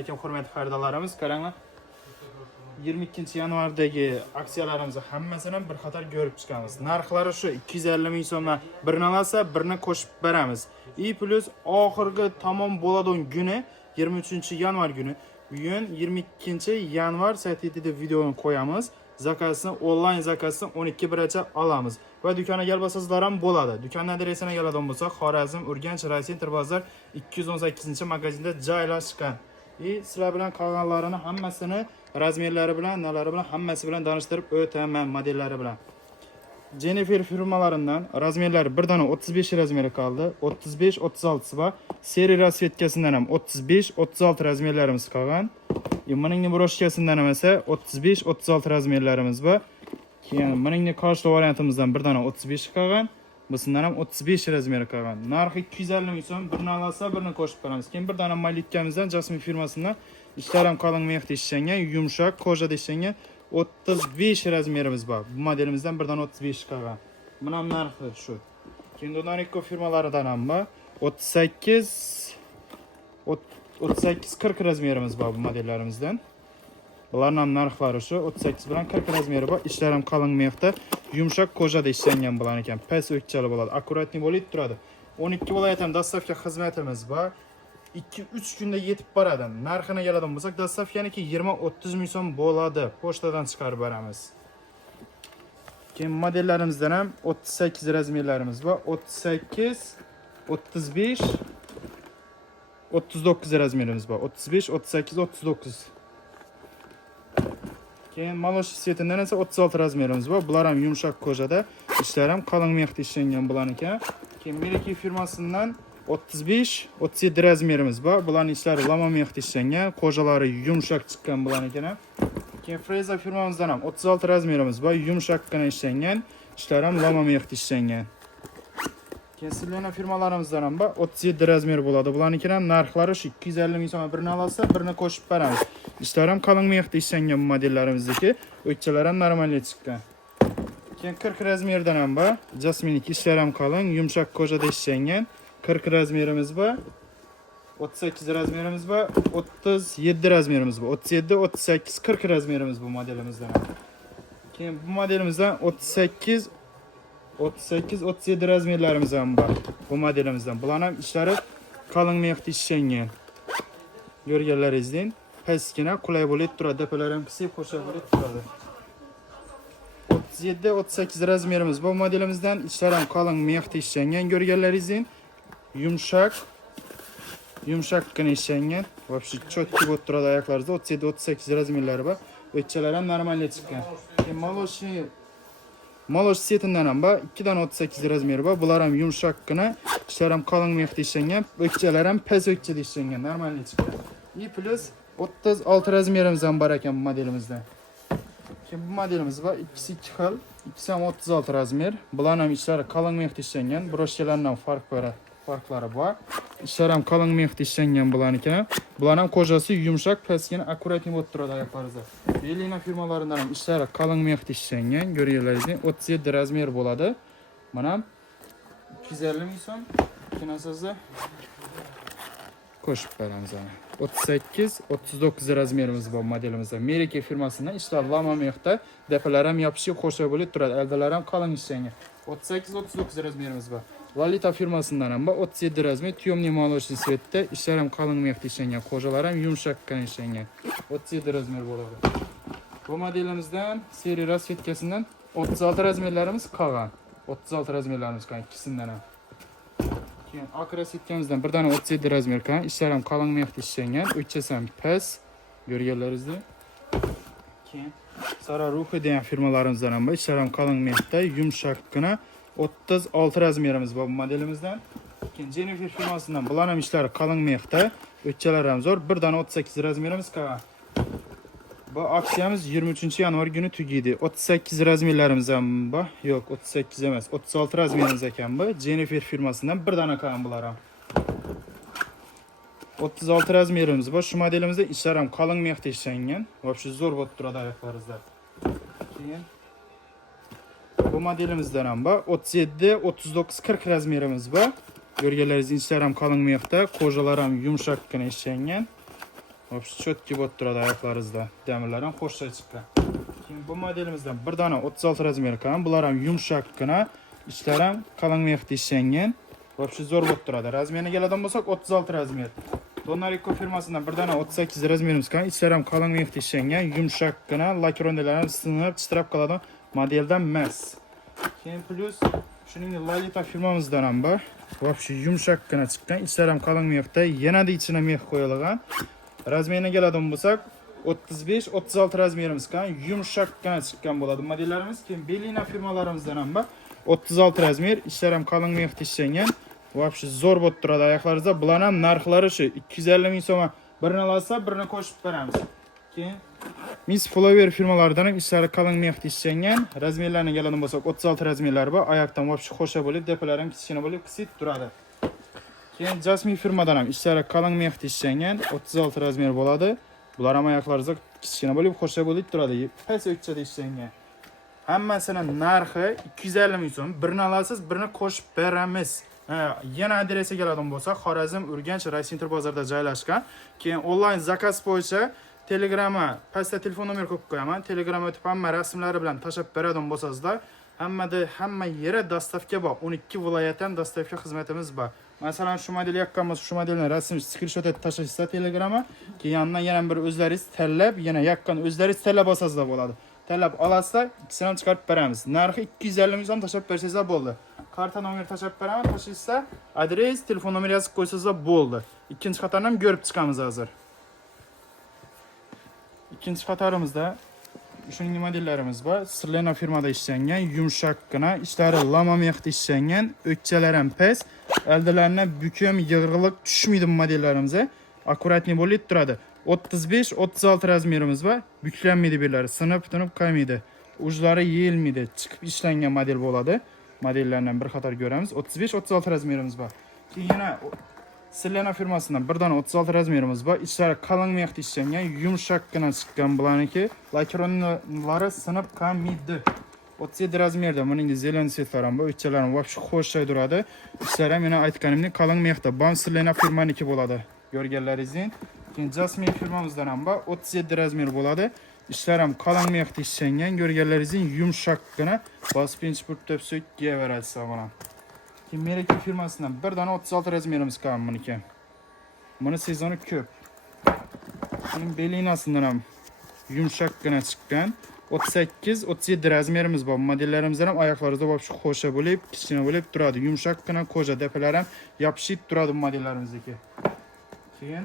aleyküm hurmatli xaridorlarimiz. Qaranglar. 22-yanvardagi aksiyalarimizni hammasini bir qator ko'rib chiqamiz. Narxlari shu 250 ming so'mdan birini olsa, birini qo'shib beramiz. Plus oxirgi tamom bo'ladigan kuni 23-yanvar kuni. Bugun 22-yanvar saytida videoni qo'yamiz. Zakasini onlayn zakasini 12 olamiz va do'konga kelmasizlar ham bo'ladi. Do'konning adresini keladigan bo'lsa, Xorazm, Urganch, Raysentir bozor 218-magazinda joylashgan. Sizlar bilan qolganlarini hammasini razmerlari bilan, nalari bilan hammasi bilan tanishtirib o'taman modellari bilan. Jennifer firmalaridan razmerlari bir dona 35 razmeri qoldi. 35-36 va seriya rasvetkasidan ham 35-36 razmerlarimiz qolgan. Maningni broshkasidan ham esa 35-36 razmerlarimiz va keyin maningni qarshi variantimizdan bir dona 35 qolgan. Busundan ham 35 razmeri qolgan. Narxi 250 ming so'm, birini olsa, birini qo'shib beramiz. Keyin bir dona malikamizdan Jasmine firmasidan ishlar ham qalin mexda ishlangan, yumshoq kojada ishlangan 35 razmerimiz bor. Bu modelimizdan bir dona 35 qolgan. Mana narxi shu. Keyin Donarico firmalaridan ham bor. 38-40 razmerimiz bor bu modellarimizdan. Bularning ham narxlari shu 38 bilan 40 razmeri bor. Ishlar ham qalin mexda, yumshoq kojada ishlangan bo'lar ekan. Pes o'kchali bo'ladi, akkuratni bo'lib turadi. 12 viloyat ham dostavka xizmatimiz bor. 2-3 kunda yetib boradi. Narxini keladigan bo'lsak, dostavkaniki 20-30 ming so'm bo'ladi. Pochtadan chiqarib beramiz. Keyin modellarimizdan ham 38 razmerlarimiz bor. 38, 35, 39 razmerimiz bor. 35, 38, 39. Keyin malosh setidan esa 36 razmerimiz bor. Bular ham yumshoq kojada, ishlar ham qalin mexda ishlangan bo'lar ekan. Keyin Meraki firmasidan 35-37 razmerimiz bor. Bularning ishlari lama mexda ishlangan, kojalari yumshoq chiqqan bo'lar ekan. Keyin Freza firmamizdan ham 36 razmerimiz bor, yumshoqqina ishlangan, ishlar ham lama mexda ishlangan. Keyin Silena firmalarimizdan ham bor, 37 razmer bo'ladi. Bularning ham narxlari shu 250 ming so'm, birini olsa, birini qo'shib beramiz. Ishlar ham qalin mexda ishlangan modellarimizniki, o'kchalar ham normalga chiqqan. Keyin 40 razmerdan ham bor, Jasmine'niki ishlar ham qalin, yumshoq kojada ishlangan. 40 razmerimiz bor. 38 razmerimiz bor, 37 razmerimiz bor. 37, 38, 40 razmerimiz bu modelimizdan. Keyin bu modelimizdan 38, 37 razmerlarimiz ham bor. Bu modelimizdan. Bular ham ishlari qalin mexda ishlangan. Ko'rganlaringizdek, pastgina qulay bo'lib turadi, depalar ham qisib qo'sha bo'lib turadi. 37, 38 razmerimiz bu modelimizdan, ishlar ham qalin mexda ishlangan. Ko'rganlaringizdek, yumshoqqina ishlangan. Вообще chotki bo'lib turadi oyoqlaringizda. 37-38 razmerlari bor. O'kchalar ham normalga chiqqan. Keyin malosh setidan ham bor, 2 dan 38 razmeri bor. Bular ham yumshoqqina, ishlar ham qalin mexda ishlangan, o'kchalar ham pes o'kchada ishlangan, normalga chiqqan. Plus 36 razmerimiz ham bor ekan bu modelimizda. Keyin bu modelimiz bor, ikkisi 2 xil, ikkisi ham 36 razmer. Bular ham ishlari qalin mexda ishlangan, broshkalardan farqlari bor. Ishlar ham qalin mexda ishlangan bular ekan. Bular ham kojasi yumshoq, pastgina akkuratni bo'lib turadi oyoqlaringizda. Belina firmalaridan ham ishlari qalin mexda ishlangan. Ko'ringlaringizdek, 37 razmer bo'ladi. Mana 250 ming so'm. Kinasizda qo'shib beramiz ana. 38-39 razmerimiz bor modelimizda. Meraki firmasidan ishlar lama mexda, depalar ham yopishib qo'shib bo'lib turadi. Aldalar ham qalin ishlangan. 38-39 razmerimiz bor. Lalita firmasidan ham bor, 37 razmer, tyomniy молочный svetda, ishlar ham qalin mexda ishlangan, qo'jalar ham yumshoqqina ishlangan. 37 razmer bo'ladi. Bu modelimizdan seriya rasvetkasidan 36 razmerlarimiz qolgan. 36 razmerlarimiz qolgan ikkisidan ham. Keyin oq rasvetkamizdan bir dona 37 razmer qolgan, ishlar ham qalin mexda ishlangan, o'kchasi ham pes, ko'rganlaringizda. Keyin Sara Ruhi degan firmalarimizdan ham bor, ishlar ham qalin mexda, yumshoqqina 36 razmerimiz bor bu modelimizdan. Keyin Jennifer firmasidan bular ham ishlari qalin mexda, o'kchalar ham zo'r, bir dona 38 razmerimiz qolgan. Bu aksiyamiz 23-yanvar kuni tugaydi. 38 razmerlarimiz ham bor. Yo'q, 38 emas, 36 razmerimiz ekan bu. Jennifer firmasidan bir dona qolgan bular ham. 36 razmerimiz bor. Shu modelimizda ishlar ham qalin mexda ishlangan. Вообще zo'r bo'lib turadi oyoqlaringizda. Keyin bu modelimizdan ham bor. 37, 39, 40 razmerimiz bor. Ko'rganlaringiz ishlar ham qalin mexda, kojalar ham yumshoqqina ishlangan. Vobshe chotki bo'lib turadi oyoqlaringizda. Damirlar ham xo'shcha chiqqan. Keyin bu modelimizdan bir dona 36 razmer kan. Bular ham yumshoqqina, ichlari ham qalin mexda ishlangan. Vobshe zo'r bo'lib turadi. Razmeriga keladigan bo'lsak 36 razmer. Donariko firmasidan bir dona 38 razmerimiz kan. Ichlari ham qalin mexda ishlangan, yumshoqqina, lakrondalar sinib, titrab qoladigan modeldan emas. Keyin plus shuning Lalita firmamizdan ham bor. Vobshe yumshoqqina chiqqan, ichlari ham qalin mexda, yanada ichine mex qo'yilgan. Razmeriga keladigan bo'lsak 35-36 razmerimiz kan, yumshoqqina chiqqan bo'ladi modellarimiz. Keyin Belina firmalarimizdan ham bor. 36 razmer, ichlari ham qalin mexda ishlangan. Vobshe zo'r bo'lib turadi oyoqlaringizda. Bular ham narxlari shu 250 ming so'm. Birini olsa, birini qo'shib beramiz. Keyin Miss Flower firmalaridan ham ichlari qalin mexda ishlangan. Razmerlarga keladigan bo'lsak 36 razmerlari bor. Oyoqdan vobshe xo'sha bo'lib, depalari ham kichkina bo'lib, qisit turadi. Keyin Jasmine firmadan ham ichlari qalin mexda ishlangan, 36 razmer bo'ladi. Bular ham oyoqlaringizda kichkina bo'lib, xo'sha bo'lib turadi. Pes o'chchada ishlangan. Hammasining narxi 250 ming so'm. Birini olasiz, birini qo'shib beramiz. Yana adresiga keladigan bo'lsak, Xorazm, Urganch, Raycenter bozorida joylashgan. Keyin onlayn zakaz bo'yicha Telegramma, pastda telefon nomer qo'yib qo'yaman. Telegramma o'tib hamma rasmlari bilan tashab beradigan bo'lsangizlar, hamma yeri dastavka bor. 12 viloyatdan dastavka xizmatimiz bor. Masalan, shu model yoqqan bo'lsa, shu modelni rasmini screenshot etib tashlashsa Telegramma, keyin yandan yana bir o'zlaringiz tanlab, yana yoqqan o'zlaringiz tanlab olsangizlar bo'ladi. Tanlab olasizlar, ikkisini ham chiqarib beramiz. Narxi 250 ming so'm tashab bersangizlar bo'ldi. Karta nomer tashab beraman, tashlaysa, adres, telefon nomer yozib qo'ysangizlar bo'ldi. Ikkinchi qatorni ham ko'rib chiqamiz hozir. İkinci qatorimizda shuningdek modellarimiz bor. Sirlena firmada ishlangan, yumshoqqina, ichlari lama mexda ishlangan, o'kchalari ham past, aldilarına bukum, yig'iliq tushmaydi bu modellarimiz. Akkuratni bo'lib turadi. 35-36 razmerimiz bor. Buklanmaydi birlari, sinib, tinib qolmaydi. Ujlari yeyilmaydi, chiqib ishlangan model bo'ladi. Modellardan bir qator ko'ramiz. 35-36 razmerimiz bor. Keyin yana Sirlena firmasidan bir dona 36 razmerimiz bor. Ichlari qalin mexda ishlangan, yumshoqqina chiqqan bularniki. Lakronlari sinib qolmaydi. 37 razmerda buning zelen setlar ham bor. O'chchalari vobshe xo'sh turadi. Ichlari ham men aytganimdek qalin mexda. Bam Sirlena firmaniki bo'ladi. Ko'rganlaringiz. Keyin Jasmine firmamizdan ham bor. 37 razmer bo'ladi. Ichlari ham qalin mexda ishlangan. Ko'rganlaringiz yumshoqqina. Bospinch purtib so'kkiga berasiz mana. Keyin Meraki firmasidan bir dona 36 razmerimiz qolgan buniki. Buni sezoni ko'p. Keyin Belinasidan ham yumshoqqina chiqqan. 38-37 razmerimiz bor. Modellarimizdan ham oyoqlaringizda vobshe xo'sha bo'lib, kichkina bo'lib turadi. Yumshoqqina qo'ja depalari ham yopishib turadi bu modellarimizdagi. Keyin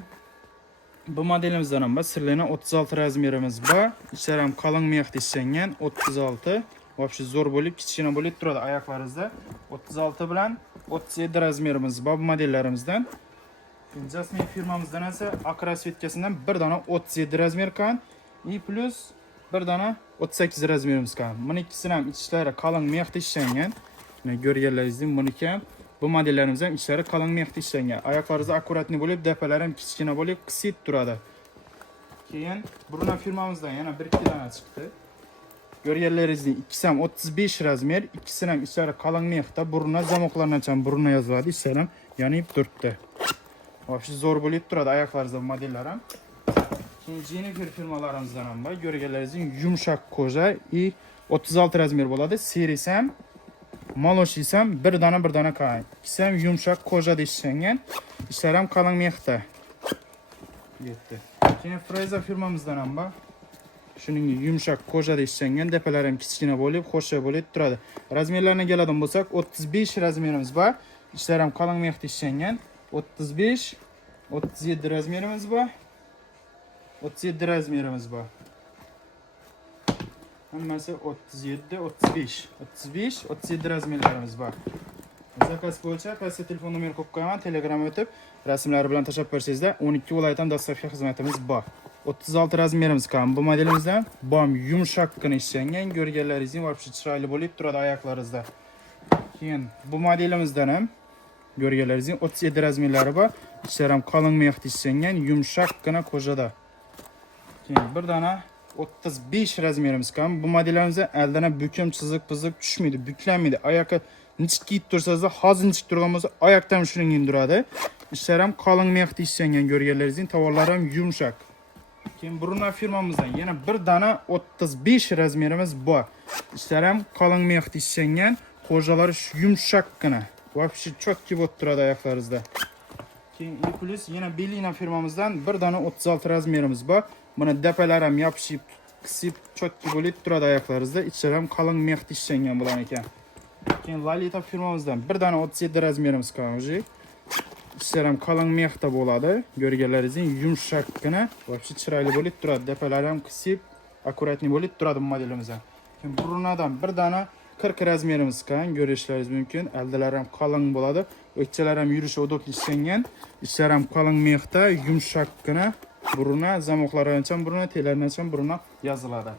bu modelimizdan ham Sirlena 36 razmerimiz bor. Ichlari ham qalin mexda ishlangan, 36. Vobshe zo'r bo'lib, kichkina bo'lib turadi oyoqlaringizda. 36 bilan 37 razmerimiz bor bu modellarimizdan. Jasmine firmamizdan esa Akrasvetkasidan bir dona 37 razmer kan, i plus bir dona 38 razmerimiz kan. Buning ikkisini ham ichlari qalin mexda ishlangan. Mana ko'rganlaringizdek, buniki ham bu modellarimiz ham ichlari qalin mexda ishlangan. Oyoqlaringizda akkuratni bo'lib, depalari ham kichkina bo'lib, qisit turadi. Keyin Bruno firmamizdan yana bir ikki dona chiqdi. Ko'rganlaringizdek, ikkisi ham 35 razmer, ikkisini ham ichlari qalin mexda, burunlar zamoqlardan ham burunlar yoziladi, ichlari ham yonib turibdi. Vobshe zo'r bo'lib turadi oyoqlaringizda bu modellar ham. Keyin Jennifer firmalarimizdan ham bor. Ko'rganlaringizdek, yumshoq qo'ja i 36 razmer bo'ladi. Serisi ham maloshisi ham bir dona qolgan. Ikkisi ham yumshoq qo'jada ishlangan, ichlari ham qalin mexda. Yetdi. Keyin Fraser firmamizdan ham bor. Shuning yumshoq qo'jada ishlangan, depalari ham kichkina bo'lib, xo'sha bo'lib turadi. Razmerlarga keladigan bo'lsak, 35 razmerimiz bor. Ichlari ham qalin mexda ishlangan. 35, 37 razmerimiz bor. 37 razmerimiz bor. Hammasi 37, 35, 35, 37 razmerlarimiz bor. Zakaz bo'yicha pastda telefon nomer qo'yib qo'yaman, Telegram o'tib rasmlari bilan tashab bersangizlar, 12 viloyatdan dastavka xizmatimiz bor. 36 razmerimiz qolgan. Bu modelimizdan bom yumshoqqina ishlangan, ko'rganlaringiz vobshe chiroyli bo'lib turadi oyoqlaringizda. Keyin bu modelimizdan ham ko'rganlaringiz 37 razmerlari bor. Ichlari ham qalin mexda ishlangan, yumshoqqina qo'jada. Keyin bir dona 35 razmerimiz qolgan. Bu modellarimizda aldan bukum, chiziq, piziq tushmaydi, buklanmaydi. Oyoqqa nichib kiyib tursangizlar, hozir nichib turgan bo'lsa, oyoqdan shuningdek turadi. Ichlari ham qalin mexda ishlangan, ko'rganlaringiz, tovorlari ham yumshoq. Keyin Bruna firmamızdan yana bir dana 35 razmerimiz bor. İşlar ham qalin mix ishlangan, qo'jalari yumshoqqina. Вообще chotki bo'lib turadi oyoqlaringizda. Keyin plus yana Belina firmamızdan bir dana 36 razmerimiz bor. Buni dapalar ham yopishib, qisib chotki bo'lib turadi oyoqlaringizda. İçlar ham qalin mix ishlangan bo'lar ekan. Keyin Lalita firmamızdan bir dana 37 razmerimiz qolgan. İçlar ham qalin mixda bo'ladi. Ko'rganlaringiz yumshoqqina, вообще chiroyli bo'lib turadi. Dapalar ham qisib, akkuratni bo'lib turadi modelimizdan. Keyin Brunadan bir dana 40 razmerimiz qolgan. Ko'rishlaringiz mumkin. Aldalar ham qalin bo'ladi. O'tchalar ham yurish udobli ishlangan. İçlar ham qalin mixda, yumshoqqina. Bruna zamoqlari ham Bruna, telarlar ham Bruna yoziladi.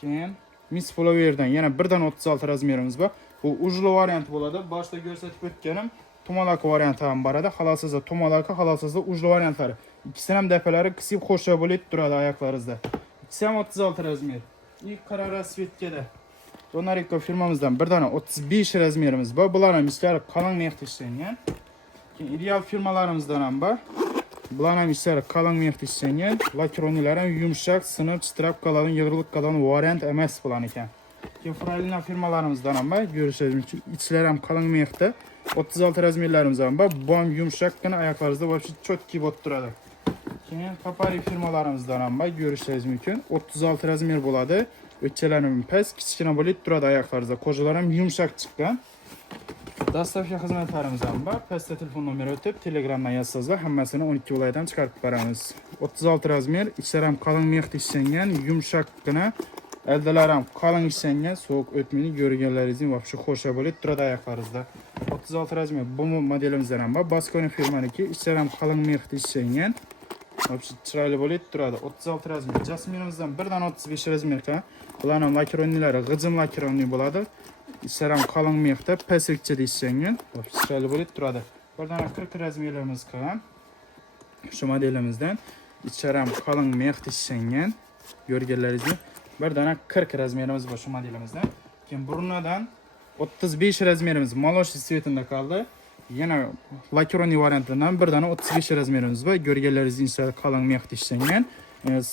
Keyin Miss Flower'dan yana birdan 36 razmerimiz bor. Bu ujli variant bo'ladi. Boshda ko'rsatib o'tganim tomalaka varianti ham bor edi. Halolsizda tomalaka, halolsizda ujli variantlari. İkisini ham dafalari qisib qo'shib bo'lib turadi oyoqlaringizda. İkisi ham 36 razmer. Qora rasvetkada Donariko firmamızdan bir dana 35 razmerimiz bor. Bular ham ishlari qalin mixda ishlangan. Keyin Ideal firmalarımızdan ham bor. Bular ham ishlari qalin mixda ishlangan. Lakronilar ham yumshoq, sinib, chitirab qoladigan, yig'rilib qoladigan variant emas bular ekan. Keyin Fralina firmalarimizdan ham bor. Ko'rishingiz mumkin. İçlari ham qalin mixda. 36 razmerlarimiz ham bor. Bu ham yumshoqqina, oyoqlaringizda вообще chotki bo'lib turadi. Keyin Papari firmalarimizdan ham bor. Ko'rishingiz mumkin. 36 razmer bo'ladi. O'tchalarimiz past, kichkina bo'lib turadi oyoqlaringizda. Qo'jalar ham yumshoq chiqqan. Dostavka xizmatlarimiz ham bor. Pastda telefon nomeri o'tib, Telegramdan yozsangizlar, hammasini 12 viloyatdan chiqarib beramiz. 36 razmer, ichlar ham qalin mixda ishlangan, yumshoqqina. Aldalar ham qalin ishlangan, sovuq o'tmaydi. Ko'rganlaringiz вообще xo'sha bo'lib turadi oyoqlaringizda. 36 razmer bu modelimizdan ham bor. Baskoni firmaniki, ichlar ham qalin mixda ishlangan. Вообще chiroyli bo'lib turadi. 36 razmer. Jasminimizdan birdan 35 razmerga. Bular ham lakronilari g'ijim lakronni bo'ladi. İçlar ham qalin mixda, paslikchada ishlangan. Вообще chiroyli bo'lib turadi. Birdan 40 razmerlarimiz qolgan. Shu modelimizdan ichlar ham qalin mixda ishlangan. Ko'rganlaringiz birdan 40 razmerimiz bor shu modelimizdan. Keyin Brunadan 35 razmerimiz malosh svetida qoldi. Yana lakroni variantidan birdan 35 razmerimiz bor. Ko'rganlaringiz ichlar qalin mixda ishlangan.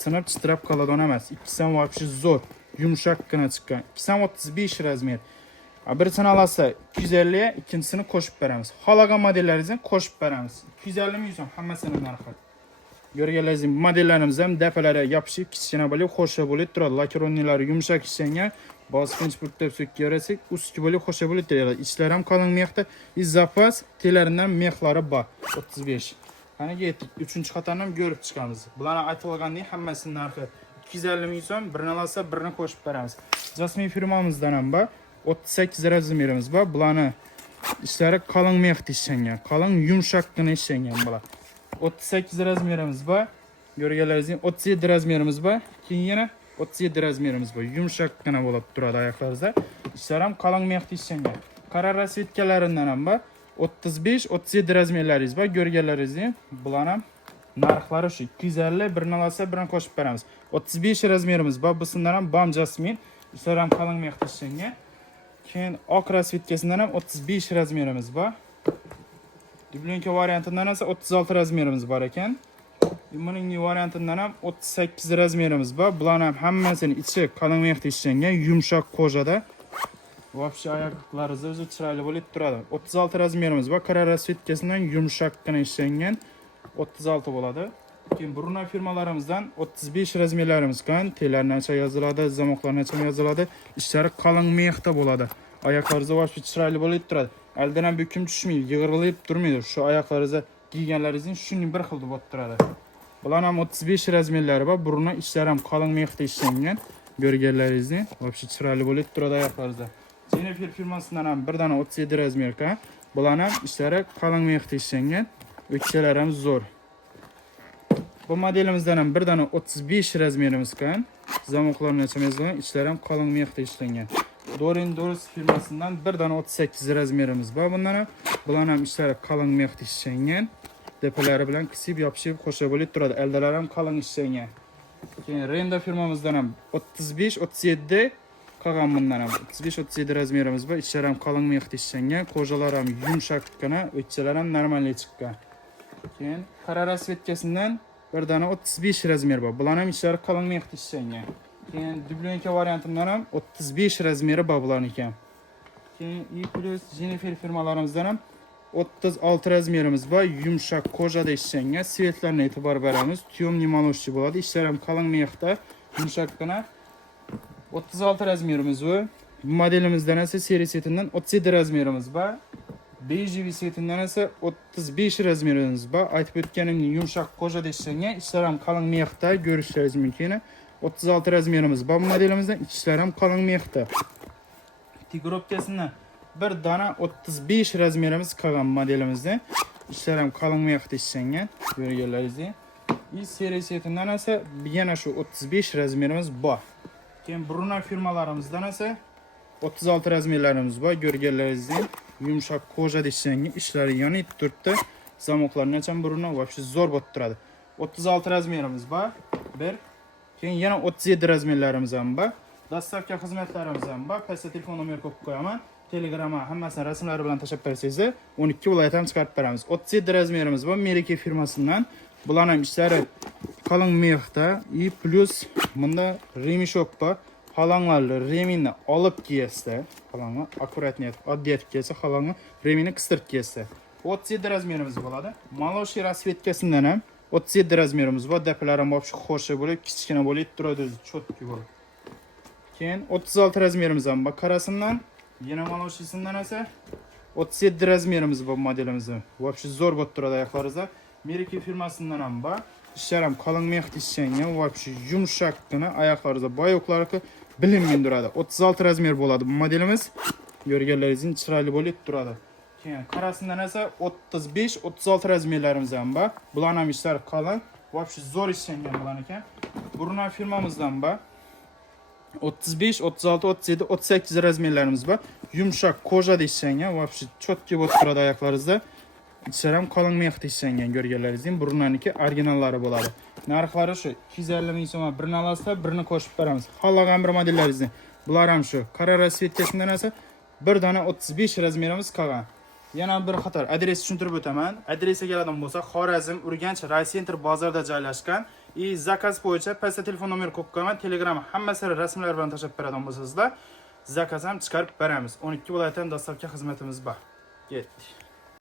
Sinib chitirab qoladigan emas. İkisi ham вообще zo'r, yumshoqqina chiqqan. İkisi ham 35 razmer. Birisini alasa 250'ye, ikincisini qo'shib beramiz. Xohlagan modellaringizni qo'shib beramiz. 250 ming so'm hammasini narxi. Ko'rganlaringiz modellarimiz ham dafalari yopishib, kichkina bo'lib, xo'sha bo'lib turadi. Lakronilari yumshoq ishlangan. Bosqinch purtib sökib yarasak, ustki bo'lib, xo'sha bo'lib turadi. Ichlari ham qalin mixda, zapas, telaridan mixlari bor. 35. Qani yetdik. 3-xatarni ham ko'rib chiqamiz. Bularni aytilganning hammasini narxi 250 ming so'm, birini alsa, birini qo'shib beramiz. Jasmin firmamizdan ham bor. 38 razmerimiz bor. Bularni ishlari qalin mixda ishlangan, qalin yumshoqqina ishlangan bular. 38 razmerimiz bor. Ko'rganlaringiz 37 razmerimiz bor. Keyin yana 37 razmerimiz bor. Yumshoqqina bo'lib turadi oyoqlaringizda. Ishlar ham qalin mixda ishlangan. Qora rasvetkalaridan ham bor. 35-37 razmerlaringiz bor. Ko'rganlaringiz bular ham narxlari shu 250, birini olsa, birini qo'shib beramiz. 35 razmerimiz bor. Busundan ham Bam Jasmin. Ishlar ham qalin mixda ishlangan. Keyin oq rasvetkasidan ham 35 razmerimiz bor. Dublinka variantidan esa 36 razmerimiz bor ekan. Buning variantidan ham 38 razmerimiz bor. Bular ham hammasini ichi qalin mixda ishlangan, yumshoq qo'jada. Вообще oyoqlaringiz o'zi chiroyli bo'lib turadi. 36 razmerimiz bor. Qora rasvetkasidan yumshoqqina ishlangan 36 bo'ladi. Keyin Bruna firmalarimizdan 35 razmerlarimiz qolgan. Telarnacha yoziladi, zamoqlarnacha yoziladi. Ishlari qalin mixda bo'ladi. Oyoqlaringiz voshpi chiroyli bo'lib turadi. Aldan ham bukum tushmaydi, yig'rilib turmaydi. Shu oyoqlaringizga kiyganlaringiz shuning bir xil bo'lib turadi. Bular ham 35 razmerlari bor. Bruna ishlari ham qalin mixda ishlangan. Ko'rganlaringizni voshpi chiroyli bo'lib turadi oyoqlaringizda. Jennifer firmasidan ham birdan 37 razmerga. Bular ham ishlari qalin mixda ishlangan. O'tchalar ham zo'r. Bu modelimizdan ham birdan 35 razmerimiz qolgan. Zamoqlarni ochamiz, ichlari ham qalin mixda ishlangan. Dorin Doris firmasidan birdan 38 razmerimiz bor. Bundan ham bular ham ishlari qalin mixda ishlangan. Depolari bilan qisib yopishib qo'sha bo'lib turadi. Aldalar ham qalin ishlangan. Keyin Renda firmamizdan ham 35-37 qolgan bundan ham 35-37 razmerimiz bor. Ichlari ham qalin mixda ishlangan. Qo'jalar ham yumshoqqina, o'tchalar ham normalniy chiqqan. Keyin qora rasvetkasidan bir dana 35 razmer bor. Bular ham ishlari qalin mexda ishlangan. Keyin dublyonka variantidan ham 35 razmeri bor bularniki. Keyin I+ Jennifer firmalarimizdan ham 36 razmerimiz bor. Yumshoq kojada ishlangan. Svetlarni e'tibor beramiz. Tyomniy maloshchi bo'ladi. Ishlar ham qalin mexda, yumshoqqina. 36 razmerimiz bor. Bu modelimizdan esa seriya setidan 37 razmerimiz bor. Bejli setidan esa 35 razmerimiz bor. Aytib o'tganimdek, yumshoq kojada ishlangan, ishlar ham qalin mexda, ko'rishingiz mumkin. 36 razmerimiz bor bu modelimizdan, ishlar ham qalin mexda. Tigropkasidan bir dona 35 razmerimiz qolgan modelimizda. Ishlar ham qalin mexda ishlangan, ko'rganlaringizdek. Seriya setidan esa yana shu 35 razmerimiz bor. Keyin Bruno firmalarimizdan esa 36 razmerlarimiz bor, ko'rganlaringizdek. Yumshoq kojada ishlangan, ishlari yonib turibdi. Zamoqlarni ham Bruno вообще zo'r bo'lib turadi. 36 razmerimiz bor. Bir. Keyin yana 37 razmerlarimiz ham bor. Dostavka xizmatlarimiz ham bor. Pastda telefon nomer qo'yib qo'yaman. Telegramma hammasini rasmlari bilan tashlab bersangiz, 12 viloyat ham chiqarib beramiz. 37 razmerimiz bor Merike firmasidan. Bular ham ishlari qalin mexda, plus bunda remishok bor. Halanglarni remini olib kiyasda, halangni akkuratniyat, oddiy etib kelsa, halangni remini qistirib kelsa. 37 razmerimiz bo'ladi. Maloshi rasvetkasidan ham 37 razmerimiz bor. Daplari ham вообще xo'sh bo'lib, kichkina bo'lib turadi, cho'tki bo'lib. Keyin 36 razmerimiz ham bor. Qarasidan yana maloshisidan esa 37 razmerimiz bor modelimizda. Вообще zo'r bo'lib turadi oyoqlaringizda. Merike firmasidan ham bor. Ishlar ham qalin mexda ishlangan, вообще yumshoqqina, oyoqlaringizda boyoqlarga bilinmay turadi. 36 razmer bo'ladi bu modelimiz. Ko'rganlaringizdek chiroyli bo'lib turadi. Keyin qarasidan esa 35-36 razmerlarimiz ham bor. Bular ham ishlar qalin, вообще zo'r ishlangan bularniki. Bruno firmamizdan bor. 35, 36, 37, 38 razmerlarimiz bor. Yumshoq kojada ishlangan, вообще cho'tki bo'lib turadi oyoqlaringizda. Ishlar ham qalin mexda ishlangan, ko'rganlaringizdek. Bruno'niki originallari bo'ladi. Narxlari shu 250 ming so'm, birini olasiz, birini qo'shib beramiz. Xohlagan bir modellaringizni. Bular ham shu. Qora rasvetkasidan esa bir dona 35 razmerimiz qolgan. Yana bir qator adres tushuntirib o'taman. Adresga keladigan bo'lsa, Xorazm, Urganch, Raycenter bozorida joylashgan. Zakaz bo'yicha pastda telefon nomeri qo'yib qo'yaman. Telegram hammasini rasmlar bilan tashlab beradigan bo'lsangizlar, zakaz ham chiqarib beramiz. 12 viloyatdan dostavka xizmatimiz bor. Ketdik.